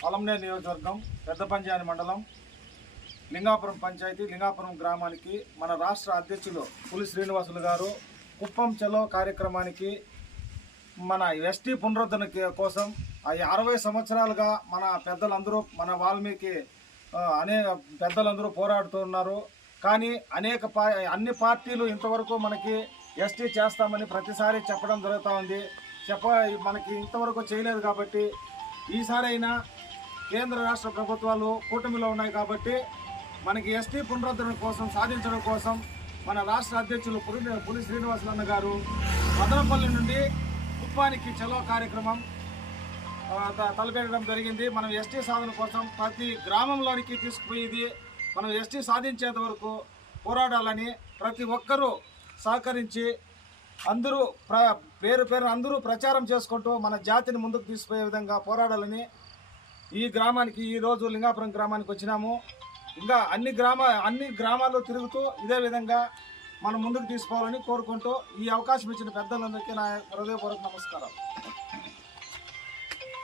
పొలంనే నియోజకవర్గం పెద్దపంచాయని మండలం లింగాపురం పంచాయతీ లింగాపురం గ్రామానికి మన రాష్ట్ర అధ్యక్షులు పులి శ్రీనివాసులు గారు కుప్పం చలో కార్యక్రమానికి మన ఎస్టీ పునరుద్ధరణ కోసం 60 సంవత్సరాలుగా మన పెద్దలందరూ మన వాల్మీకి అనేక పెద్దలందరూ పోరాడుతూ ఉన్నారు. కానీ అన్ని పార్టీలు ఇంతవరకు మనకి ఎస్టీ చేస్తామని ప్రతిసారి చెప్పడం జరుగుతూ ఉంది. మనకి ఇంతవరకు చేయలేదు. కాబట్టి ఈసారైనా కేంద్ర రాష్ట్ర ప్రభుత్వాలు కూటమిలో ఉన్నాయి. కాబట్టి మనకి ఎస్టీ పునరుద్ధరణ కోసం సాధించడం కోసం మన రాష్ట్ర అధ్యక్షులు పులి శ్రీనివాసులన్న గారు మదనపల్లి నుండి కుప్పానికి చలో కార్యక్రమం తలపెట్టడం జరిగింది. మనం ఎస్టీ సాధన కోసం ప్రతి గ్రామంలోనికి తీసుకుపోయేది మనం ఎస్టీ సాధించేంత వరకు పోరాడాలని ప్రతి ఒక్కరూ సహకరించి అందరూ పేరు అందరూ ప్రచారం చేసుకుంటూ మన జాతిని ముందుకు తీసుకుపోయే విధంగా పోరాడాలని ఈ గ్రామానికి ఈరోజు లింగాపురం గ్రామానికి వచ్చినాము. ఇంకా అన్ని గ్రామాల్లో తిరుగుతూ ఇదే విధంగా మనం ముందుకు తీసుకోవాలని కోరుకుంటూ ఈ అవకాశం ఇచ్చిన పెద్దలందరికీ నా హృదయపూర్వక నమస్కారాలు.